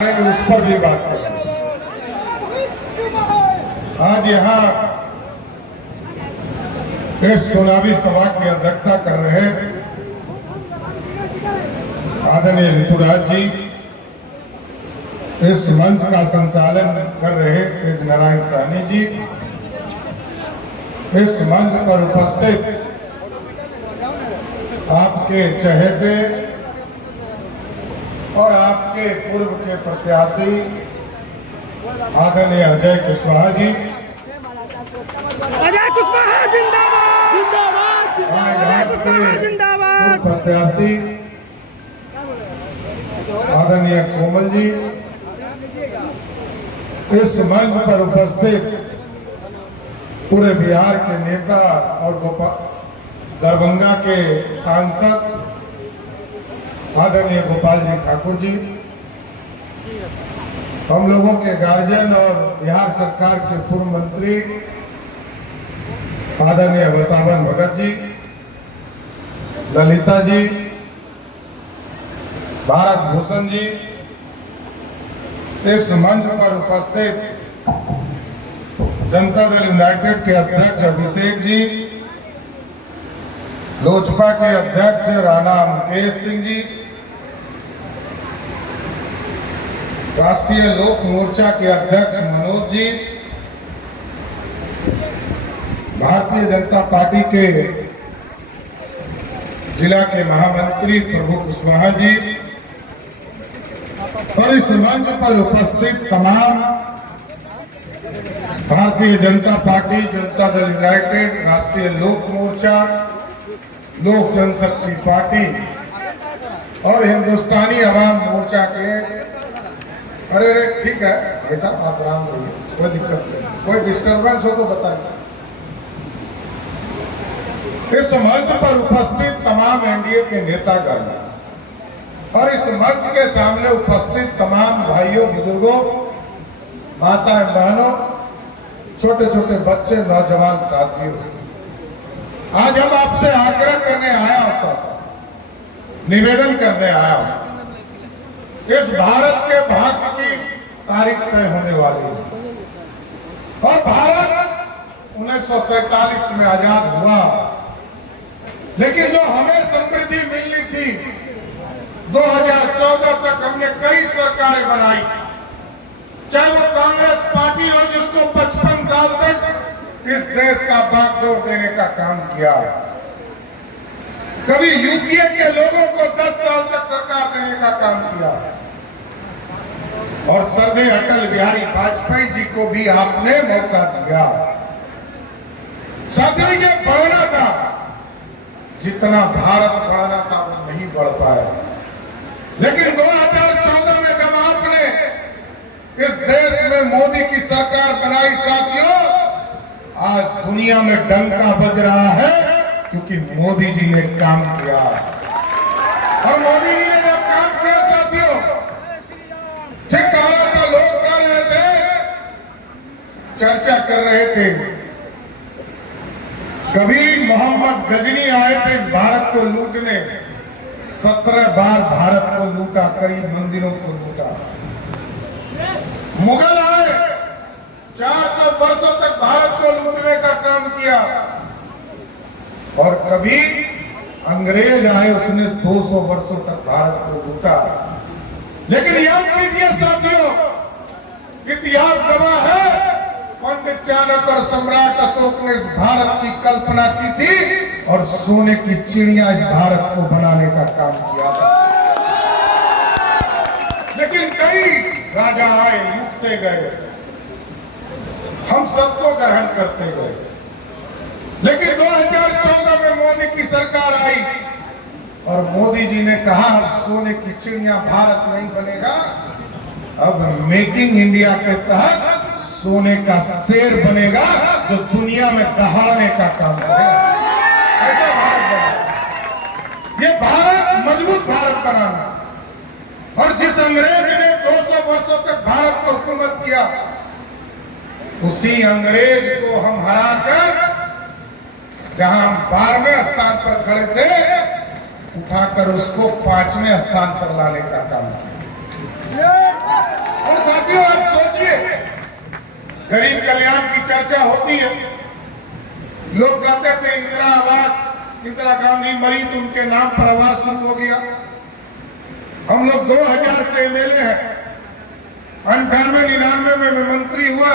उस पर भी बात करें। आज यहाँ इस चुनावी सभा की अध्यक्षता कर रहे आदरणीय ऋतुराज जी, इस मंच का संचालन कर रहे तेज नारायण साहनी जी, इस मंच पर उपस्थित आपके चहेते और आपके पूर्व के प्रत्याशी आदरणीय अजय कुशवाहा जी, अजय कुशवाहा जिंदाबाद जिंदाबाद, अजय कुशवाहा जिंदाबाद, प्रत्याशी आदरणीय कोमल जी, इस मंच पर उपस्थित पूरे बिहार के नेता और दरभंगा के सांसद आदरणीय गोपाल जी ठाकुर जी, हम लोगों के गार्जियन और बिहार सरकार के पूर्व मंत्री आदरणीय वसावन भगत जी, ललिता जी, भारत भूषण जी, इस मंच पर उपस्थित जनता दल यूनाइटेड के अध्यक्ष अभिषेक जी, लोजपा के अध्यक्ष राणा मुकेश सिंह जी, राष्ट्रीय लोक मोर्चा के अध्यक्ष मनोज जी, भारतीय जनता पार्टी के जिला के महामंत्री प्रभु कुशवाहा जी और इस मंच पर उपस्थित तमाम भारतीय जनता पार्टी, जनता दल यूनाइटेड, राष्ट्रीय लोक मोर्चा, लोक जनशक्ति पार्टी और हिंदुस्तानी अवाम मोर्चा के अरे ठीक है ऐसा आप आराम रहिए, कोई दिक्कत नहीं, कोई डिस्टर्बेंस हो तो बताइए। इस मंच पर उपस्थित तमाम एनडीए के नेतागण और इस मंच के सामने उपस्थित तमाम भाइयों, बुजुर्गों, माताएं, बहनों, छोटे छोटे बच्चे, नौजवान साथियों, आज हम आपसे आग्रह करने आया हूं, साथ निवेदन करने आया हूं। इस भारत के भाग्य की तारीख तय होने वाली है और भारत 1947 में आजाद हुआ, लेकिन जो हमें समृद्धि मिलनी थी 2014 तक हमने कई सरकारें बनाई, चाहे वो कांग्रेस पार्टी हो जिसको 55 साल तक इस देश का बागडोर देने का काम किया, कभी यूपीए के लोगों को 10 साल तक सरकार देने का काम किया और श्रद्धेय अटल बिहारी वाजपेयी जी को भी आपने मौका दिया। साथियों, ये बढ़ना था, जितना भारत बढ़ना था वो नहीं बढ़ पाया, लेकिन 2014 में जब आपने इस देश में मोदी की सरकार बनाई, साथियों, आज दुनिया में डंका बज रहा है क्योंकि मोदी जी ने काम किया। और मोदी जी ने जब काम किया, साथियों, जो कह रहा था, लोग कह रहे थे, चर्चा कर रहे थे, कभी मोहम्मद गजनी आए थे इस भारत को लूटने, 17 बार भारत को लूटा, कई मंदिरों को लूटा। मुगल आए, 400 वर्षों तक भारत को लूटने का काम किया और कभी अंग्रेज आए, उसने 200 वर्षों तक भारत को लूटा। लेकिन याद कीजिए साथियों, इतिहास गवाह है, पंडित चाणक्य और सम्राट अशोक ने इस भारत की कल्पना की थी और सोने की चिड़िया इस भारत को बनाने का काम किया था। लेकिन कई राजा आए, लूटते गए, हम सबको ग्रहण करते गए, लेकिन 2014 में मोदी की सरकार आई और मोदी जी ने कहा अब सोने की चिड़िया भारत नहीं बनेगा, अब मेकिंग इंडिया के तहत सोने का शेर बनेगा जो दुनिया में दहाड़ने का काम करेगा। ऐसा भारत बना, ये भारत मजबूत भारत बनाना। और जिस अंग्रेज ने 200 वर्षों तक भारत को हुकूमत किया, उसी अंग्रेज को हम हराकर, जहां हम 12वें स्थान पर खड़े थे, उठाकर उसको 5वें स्थान पर लाने का काम किया। गरीब कल्याण की चर्चा होती है। लोग कहते थे इंदिरा आवास, इंदिरा गांधी मरी तो उनके नाम पर आवास शुरू हो गया। हम लोग 2000 से एमएलए हैं, 98-99 में मैं मंत्री हुआ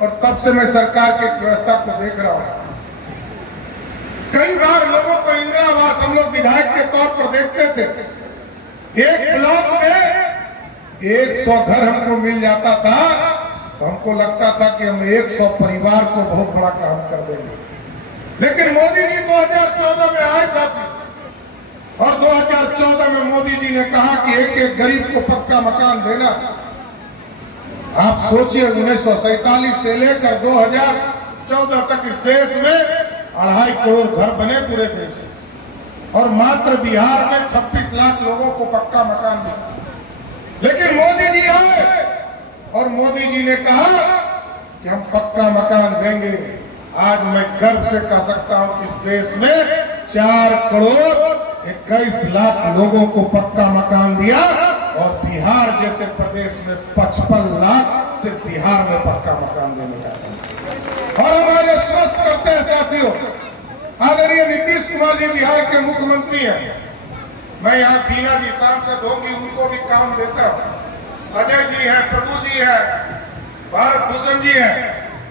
और तब से मैं सरकार की व्यवस्था को देख रहा हूं। कई बार लोगों को इंदिरा आवास हम लोग विधायक के तौर पर देखते थे। एक ब्लॉक में 100 घर हमको मिल जाता था तो हमको लगता था कि हम 100 परिवार को बहुत बड़ा काम कर देंगे। लेकिन मोदी जी 2014 में आए साथी, और 2014 में मोदी जी ने कहा कि एक एक गरीब को पक्का मकान देना। आप सोचिए 1947 से लेकर 2014 तक इस देश में 2.5 करोड़ घर बने पूरे देश में, और मात्र बिहार में 26 लाख लोगों को पक्का मकान मिला। लेकिन मोदी जी आए और मोदी जी ने कहा कि हम पक्का मकान देंगे। आज मैं गर्व से कह सकता हूं कि इस देश में 4 करोड़ 21 लाख लोगों को पक्का मकान दिया, और बिहार जैसे प्रदेश में 55 लाख सिर्फ बिहार में पक्का मकान देने का। और हम आज आश्वस्त करते हैं साथियों, आदरणीय नीतीश कुमार जी बिहार के मुख्यमंत्री हैं। मैं यहाँ बीना जी सांसद होंगी, उनको भी काम देता हूँ। अजय जी हैं, प्रभु जी हैं, भारत भूषण जी हैं।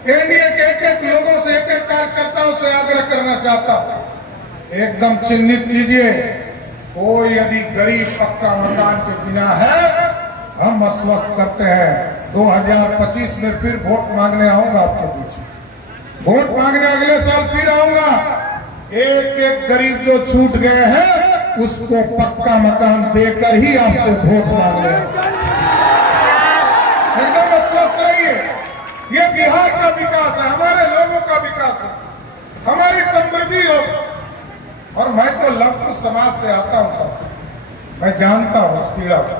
एनडीए के एक लोगों से, एक कार्यकर्ताओं से आग्रह करना चाहता हूँ, एकदम चिन्हित कीजिए, कोई यदि गरीब पक्का मकान के बिना है, हम आश्वस्त करते हैं 2025 में फिर वोट मांगने आऊंगा आपके बीच। वोट मांगने अगले साल फिर आऊंगा। एक एक गरीब जो छूट गए हैं उसको पक्का मकान देकर ही आपसे वोट मांगने एकदम आश्वस्त रहिए। ये बिहार का विकास है, हमारे लोगों का विकास है, हमारी समृद्धि हो। और मैं तो लघु समाज से आता हूं सब, मैं जानता हूं इस पीड़ा को।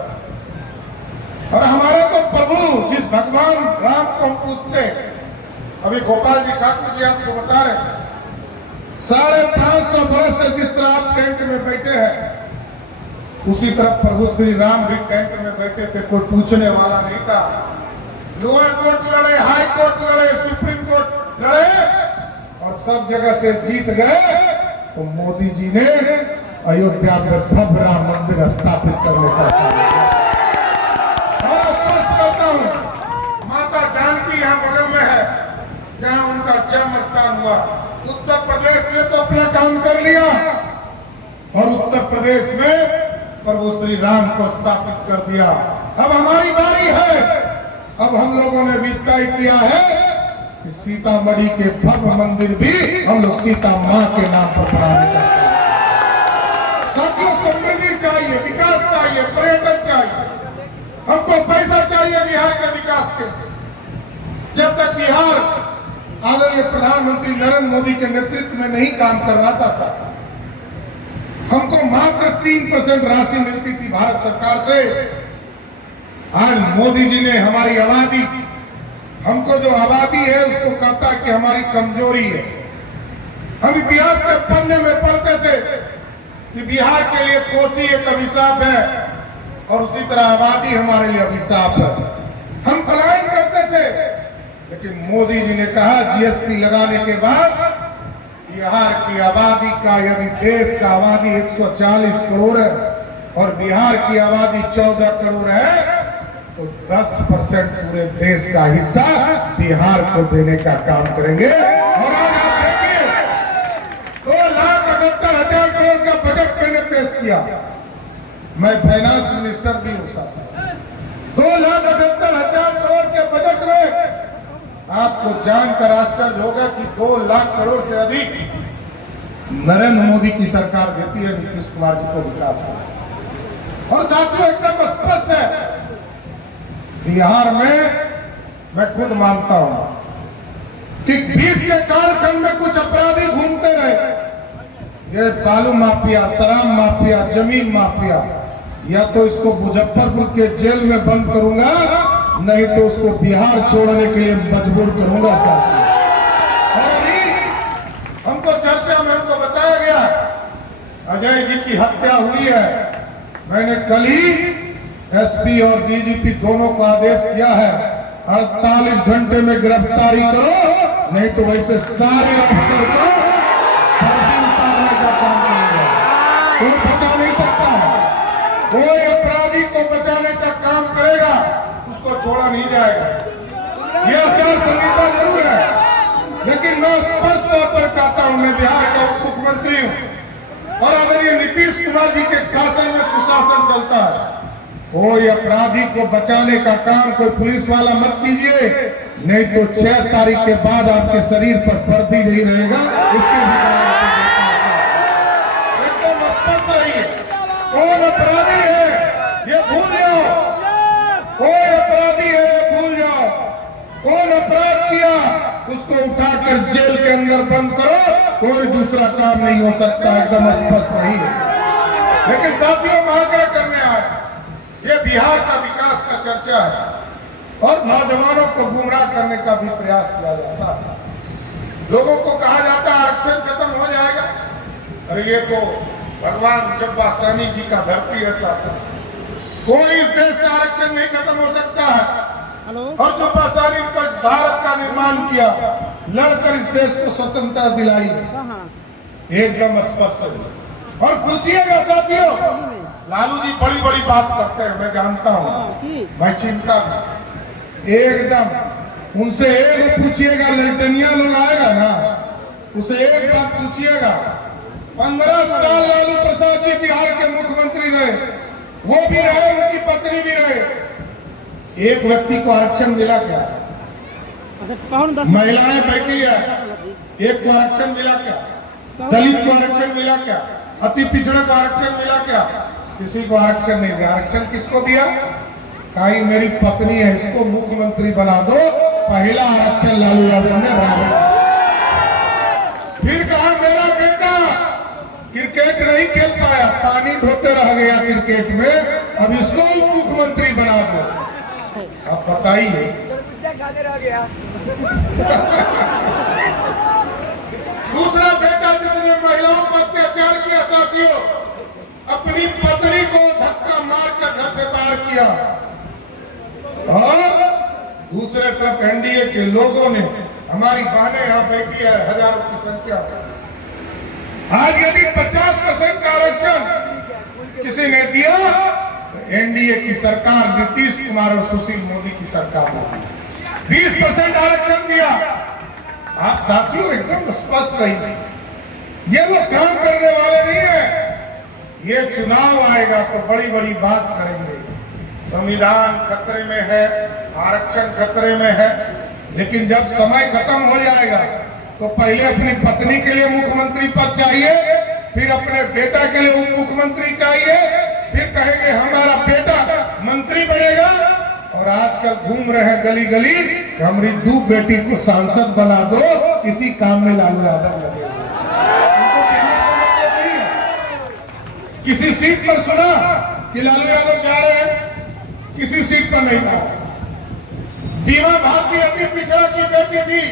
और हमारे तो प्रभु जिस भगवान राम को हम पूछते, अभी गोपाल जी ठाकुर जी आपको बता रहे, 550 वर्ष से जिस तरह आप टेंट में बैठे हैं, उसी तरह प्रभु श्री राम भी टेंट में बैठे थे, कोई पूछने वाला नहीं था। लोअर कोर्ट लड़े, हाई कोर्ट लड़े, सुप्रीम कोर्ट लड़े, और सब जगह से जीत गए। तो मोदी जी ने अयोध्या में भव्य राम मंदिर स्थापित करने का और आश्वस्त करता हूं, माता जानकी यहाँ बगल में है, जहाँ उनका जन्म स्थान हुआ। उत्तर प्रदेश ने तो अपना काम कर लिया, और उत्तर प्रदेश में प्रभु श्री राम को स्थापित कर दिया। अब हमारी बारी है। अब हम लोगों ने भी तय किया है कि सीतामढ़ी के भव्य मंदिर भी हम लोग सीता माँ के नाम पर बनाने चाहते हैं। साथियों, समृद्धि चाहिए, विकास चाहिए, पर्यटन चाहिए, हमको पैसा चाहिए बिहार के विकास के। जब तक बिहार आदरणीय प्रधानमंत्री नरेंद्र मोदी के नेतृत्व में नहीं काम कर रहा था साहब, हमको मात्र 3% राशि मिलती थी भारत सरकार से। आज मोदी जी ने हमारी आबादी, हमको जो आबादी है उसको कहता है कि हमारी कमजोरी है। हम इतिहास के पन्ने में पढ़ते थे कि बिहार के लिए कोसी एक अभिशाप है, और उसी तरह आबादी हमारे लिए अभिशाप है। हम पलायन करते थे, लेकिन मोदी जी ने कहा जीएसटी लगाने के बाद बिहार की आबादी का, यदि देश का आबादी 140 करोड़ है और बिहार की आबादी 14 करोड़ है, तो 10% पूरे देश का हिस्सा बिहार को देने का काम करेंगे। और आज आप देखिए 2,78,000 करोड़ का बजट मैंने पेश किया। मैं फाइनेंस मिनिस्टर भी हूं साहब। 2,78,000 करोड़ के बजट में आपको जानकर आश्चर्य होगा कि 2 लाख करोड़ से अधिक नरेंद्र मोदी की सरकार देती है नीतीश कुमार जी को विकास में। और साथियों, एकदम स्पष्ट है, बिहार में मैं खुद मानता हूं कि बीच के कालखंड में कुछ अपराधी घूमते रहे, ये बालू माफिया, शराब माफिया, जमीन माफिया। या तो इसको मुजफ्फरपुर के जेल में बंद करूंगा, नहीं तो उसको बिहार छोड़ने के लिए मजबूर करूंगा साथी। और अभी हमको चर्चा में हमको बताया गया अजय जी की हत्या हुई है। मैंने कल ही एसपी और डीजीपी दोनों को आदेश किया है 48 घंटे में गिरफ्तारी करो, नहीं तो वैसे सारे अफसर को फर्जी उतारने का काम करेगा। कोई बचा नहीं सकता है। कोई अपराधी को बचाने का काम करेगा, उसको छोड़ा नहीं जाएगा। यह आचार संहिता जरूर है, लेकिन मैं स्पष्ट तौर पर कहता हूं, मैं बिहार का उप मुख्यमंत्री हूं और अगर ये नीतीश कुमार जी के शासन में सुशासन चलता है, कोई अपराधी को बचाने का काम कोई पुलिस वाला मत कीजिए, नहीं तो 6 तारीख के बाद आपके शरीर पर वर्दी नहीं रहेगा। इसके एकदम स्पष्ट रहिए, कौन अपराधी है ये भूल जाओ, कोई अपराधी है ये भूल जाओ। कौन अपराध किया उसको उठाकर जेल के अंदर बंद करो, कोई दूसरा काम नहीं हो सकता। एकदम स्पष्ट रहिए। लेकिन साथियों, मैं आग्रह करने आया, ये बिहार का विकास का चर्चा है और नौजवानों को गुमराह करने का भी प्रयास किया जाता है। लोगों को कहा जाता है आरक्षण खत्म हो जाएगा। अरे ये तो भगवान जब्बा सहनी जी का धरती है साथी, कोई इस देश से आरक्षण नहीं खत्म हो सकता है। और जब्बा सहनी को इस भारत का निर्माण किया, लड़कर इस देश को स्वतंत्रता दिलाई, एकदम स्पष्ट है। और पूछिएगा साथियों, लालू जी बड़ी बड़ी बात करते हैं, मैं जानता हूँ, मैं चिंता नहीं, एकदम उनसे एक पूछिएगा, ललटनिया लोग आएगा ना, उसे एक बात पूछिएगा। 15 साल लालू प्रसाद जी बिहार के मुख्यमंत्री रहे, वो भी रहे, उनकी पत्नी भी रहे, एक व्यक्ति को आरक्षण मिला क्या? महिलाएं बैठी है, एक को आरक्षण मिला क्या? दलित को आरक्षण मिला क्या? अति पिछड़े को आरक्षण मिला क्या? किसी को आरक्षण नहीं दिया। आरक्षण किसको दिया? कहीं मेरी पत्नी है, इसको मुख्यमंत्री बना दो। पहला आरक्षण लालू यादव ने रावण। फिर कहा मेरा बेटा क्रिकेट नहीं खेल पाया, पानी धोते रह गया क्रिकेट में, अब इसको मुख्यमंत्री बना दो। अब बताइए, दूसरा बेटा जिसने महिलाओं पर अत्याचार किया साथियों, अपनी पत्नी को धक्का मारकर घर से बाहर किया। और दूसरे तरफ एनडीए के लोगों ने, हमारी बहनें यहाँ बैठी है हजारों की संख्या में, आज यदि 50% का आरक्षण किसी ने दिया, एनडीए की सरकार नीतीश कुमार और सुशील मोदी की सरकार ने 20% आरक्षण दिया। आप साथियों एकदम स्पष्ट रहिए, ये लोग काम करने वाले नहीं है। ये चुनाव आएगा तो बड़ी बड़ी बात करेंगे, संविधान खतरे में है, आरक्षण खतरे में है, लेकिन जब समय खत्म हो जाएगा तो पहले अपनी पत्नी के लिए मुख्यमंत्री पद चाहिए, फिर अपने बेटा के लिए उप मुख्यमंत्री चाहिए, फिर कहेंगे हमारा बेटा मंत्री बनेगा। और आजकल घूम रहे हैं गली गली, हमारी 2 बेटी को सांसद बना दो, इसी काम में लालू यादव लगे। किसी सीट पर सुना कि लालू यादव जा रहे हैं? किसी सीट पर नहीं था। बीमा भारती अति पिछड़ा की बेटी थी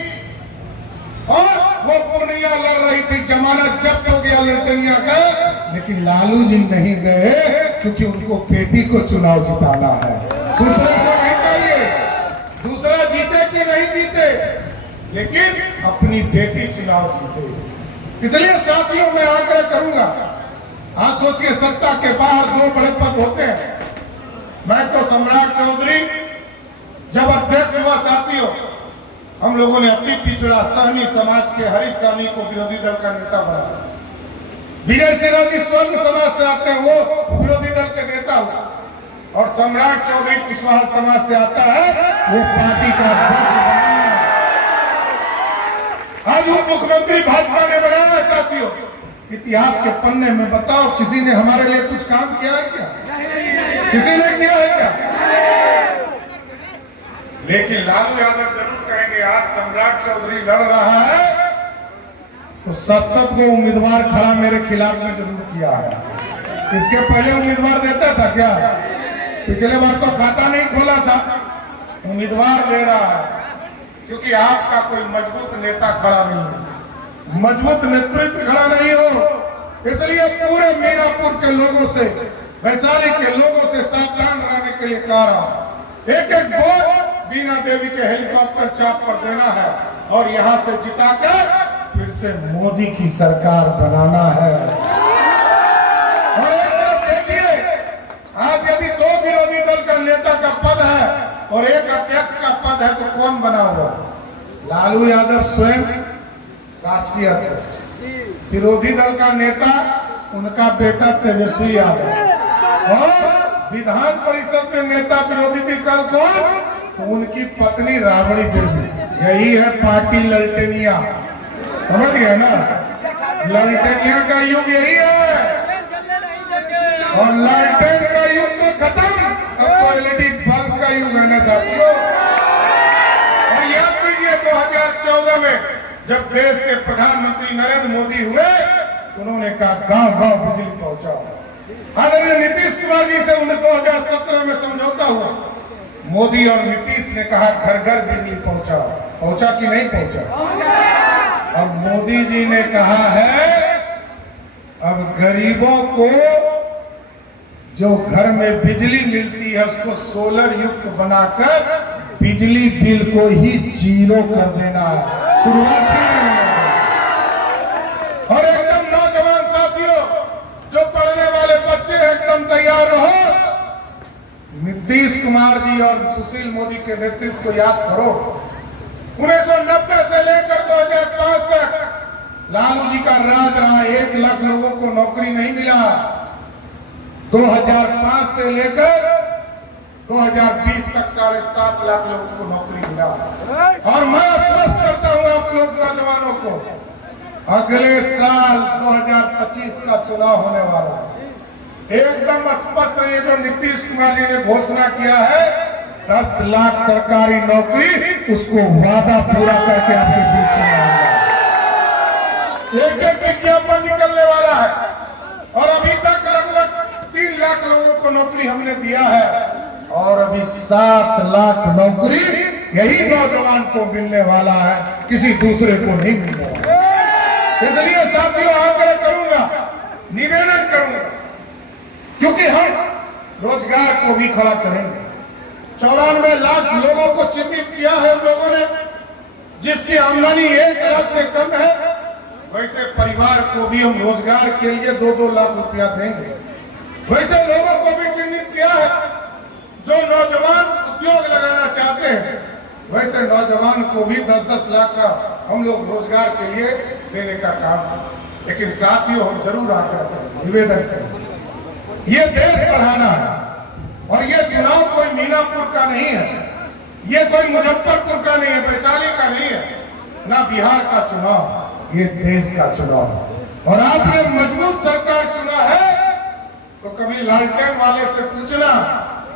और वो पूर्णिया लड़ रही थी, जमानत जब्त हो गया लड़कनिया का, लेकिन लालू जी नहीं गए क्योंकि उनको बेटी को चुनाव जिताना है, दूसरे को नहीं चाहिए। दूसरा जीते कि नहीं जीते, लेकिन अपनी बेटी चुनाव जीते। इसलिए साथियों मैं आग्रह करूंगा, आज सोचिए सत्ता के बाहर 2 बड़े पद होते हैं। मैं तो सम्राट चौधरी जब अध्यक्ष हुआ साथियों, हम लोगों ने अति पिछड़ा सहनी समाज के हरीश सहनी को विरोधी दल का नेता बनाया। विजय सिन्हा जी स्वर्ण समाज से आते हैं, वो विरोधी दल के नेता हुआ, और सम्राट चौधरी कुशवाहा समाज से आता है, वो पार्टी का अध्यक्ष बनाया। आज उप मुख्यमंत्री भाजपा ने बनाया है साथियों। इतिहास के पन्ने में बताओ किसी ने हमारे लिए कुछ काम किया है क्या? किसी ने किया है क्या? लेकिन लालू यादव जरूर कहेंगे आज सम्राट चौधरी लड़ रहा है तो 7 को उम्मीदवार खड़ा मेरे खिलाफ में जरूर किया है। इसके पहले उम्मीदवार देता था क्या? पिछले बार तो खाता नहीं खोला था, उम्मीदवार दे रहा है, क्योंकि आपका कोई मजबूत नेता खड़ा नहीं है, मजबूत नेतृत्व खड़ा नहीं हो। इसलिए पूरे मीनापुर के लोगों से, वैशाली के लोगों से सावधान रहने के लिए कह रहा हूं। एक वोट बीना देवी के हेलीकॉप्टर चाप पर देना है और यहाँ से जिताकर फिर से मोदी की सरकार बनाना है। और एक बात देखिए, आज यदि दो विरोधी दल का नेता का पद है और एक अध्यक्ष का पद है तो कौन बना हुआ? लालू यादव स्वयं राष्ट्रीय अध्यक्ष, विरोधी दल का नेता उनका बेटा तेजस्वी यादव, और विधान परिषद में नेता विरोधी दल कौन? तो उनकी पत्नी राबड़ी देवी। यही है पार्टी ललटेनिया, समझ गए ना? ललटेनिया का युग यही है, और लालटेन का युग तो खत्म, अब तो एलईडी बल्ब का युग है ना साथियों। और याद कीजिए 2014 में जब देश के प्रधानमंत्री नरेंद्र मोदी हुए, उन्होंने कहा गांव गांव बिजली पहुंचाओ। आदरणीय नीतीश कुमार जी से उन्हें 2017 में समझौता हुआ, मोदी और नीतीश ने कहा घर घर बिजली पहुंचाओ। पहुंचा कि नहीं पहुंचा? अब मोदी जी ने कहा है अब गरीबों को जो घर में बिजली मिलती है उसको सोलर युक्त बनाकर बिजली बिल को ही जीरो कर देना है। शुरुआत और एकदम नौजवान साथियों, जो पढ़ने वाले बच्चे एकदम तैयार रहो। नीतीश कुमार जी और सुशील मोदी के नेतृत्व को याद करो। 1990 से लेकर 2005 तक लालू जी का राज रहा, 1 लाख लोगों को नौकरी नहीं मिला। 2005 से लेकर 2020 तक 7.5 लाख लोगों को नौकरी मिला। और मैं आश्वस्त करता हूं आप लोग नौजवानों को, अगले साल 2025 का चुनाव होने वाला है। एकदम स्पष्ट है, जो नीतीश कुमार जी ने घोषणा किया है 10 लाख सरकारी नौकरी, उसको वादा पूरा करके आपके बीच में आएगा। एक विज्ञापन निकलने वाला है, और अभी तक लगभग 3 लाख लोगों को नौकरी हमने दिया है, और अभी 7 लाख नौकरी यही नौजवान को मिलने वाला है, किसी दूसरे को नहीं मिलने वाला। इसलिए साथियों आग्रह करूंगा, निवेदन करूंगा, क्योंकि हम रोजगार को भी खड़ा करेंगे। 94 लाख लोगों को चिन्हित किया है हम लोगों ने, जिसकी आमदनी 1 लाख से कम है, वैसे परिवार को भी हम रोजगार के लिए 2-2 लाख रुपया देंगे। वैसे लोगों को भी चिन्हित किया है, जो नौजवान उद्योग लगाना चाहते हैं, वैसे नौजवान को भी 10-10 लाख का हम लोग रोजगार के लिए देने का काम। लेकिन साथियों हम जरूर आकर निवेदन करें, ये देश बढ़ाना है, और ये चुनाव कोई मीनापुर का नहीं है, ये कोई मुजफ्फरपुर का नहीं है, वैशाली का नहीं है, ना बिहार का चुनाव, ये देश का चुनाव। और आपने मजबूत सरकार चुना है तो कभी लालटेन वाले से पूछना,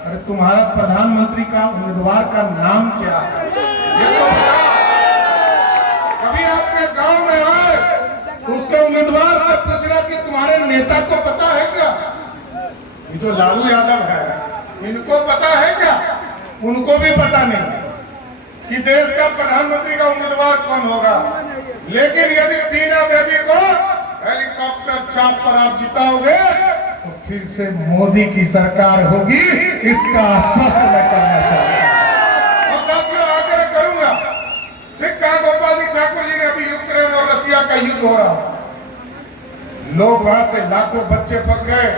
अरे तुम्हारा प्रधानमंत्री का उम्मीदवार का नाम क्या है, ये तो कभी आपके गांव में आए तो उसके उम्मीदवार से पूछना कि तुम्हारे नेता को पता है क्या? ये जो लालू यादव है, इनको पता है क्या? उनको भी पता नहीं कि देश का प्रधानमंत्री का उम्मीदवार कौन होगा। लेकिन यदि बीना देवी को हेलीकॉप्टर चाप पर आप जिताओगे तो फिर से मोदी की सरकार होगी, इसका आश्वस्त मैं करना चाहता हूं। और साथियों आग्रह करूंगा, ठीक कहा गोपाल जी ठाकुर जी ने, अभी यूक्रेन और रसिया का युद्ध हो रहा, लोग वहां से लाखों बच्चे फंस गए,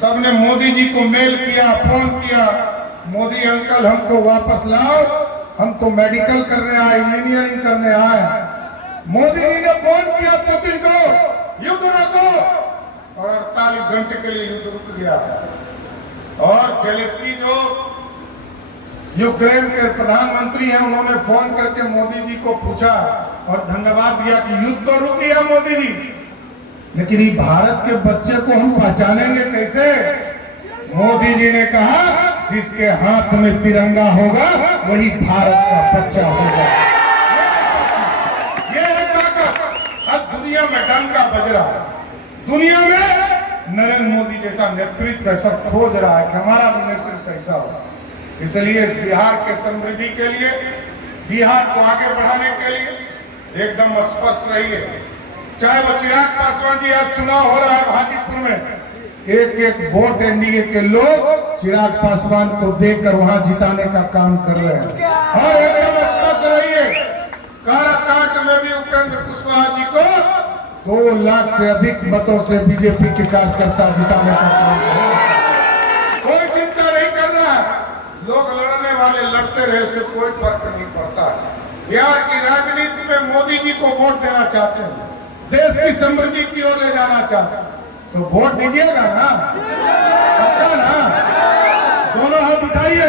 सबने मोदी जी को मेल किया, फोन किया, मोदी अंकल हमको वापस लाओ, हम तो मेडिकल करने आए, इंजीनियरिंग करने आए। मोदी जी ने फोन किया पुतिन को, युद्ध रोको, और 48 घंटे के लिए युद्ध रुक गया। और जेलेंस्की जो यूक्रेन के प्रधानमंत्री हैं, उन्होंने फोन करके मोदी जी को पूछा और धन्यवाद दिया कि युद्ध तो रुक गया मोदी जी, लेकिन ये भारत के बच्चे को हम पहचानेंगे कैसे? मोदी जी ने कहा जिसके हाथ में तिरंगा होगा वही भारत का बच्चा होगा। ये है ताकत। अब दुनिया में डंका बज रहा है, दुनिया में नरेंद्र मोदी जैसा नेतृत्व सब खोज रहा है कि हमारा भी नेतृत्व ऐसा हो। इसलिए इस बिहार के समृद्धि के लिए, बिहार को आगे बढ़ाने के लिए एकदम स्पष्ट रहिए। चाहे वो चिराग पासवान जी आज चुनाव हो रहा है हाजीपुर में, एक एक वोट एनडीए के लोग चिराग पासवान को देकर वहां जिताने का काम कर रहे हैं। और एकदम स्पष्ट रहिए, काराकाट में भी उपेंद्र कुशवाहा जी को 2 लाख से अधिक मतों से बीजेपी के कार्यकर्ता जिताने का काम कर रहे हैं। कोई चिंता नहीं करना, लोग लड़ने वाले लड़ते रहे, उससे कोई फर्क नहीं पड़ता। बिहार की राजनीति में मोदी जी को वोट देना चाहते हैं, देश की समृद्धि की ओर ले जाना चाहते हैं, तो वोट दीजिएगा ना, पक्का ना? दोनों हाथ उठाइए,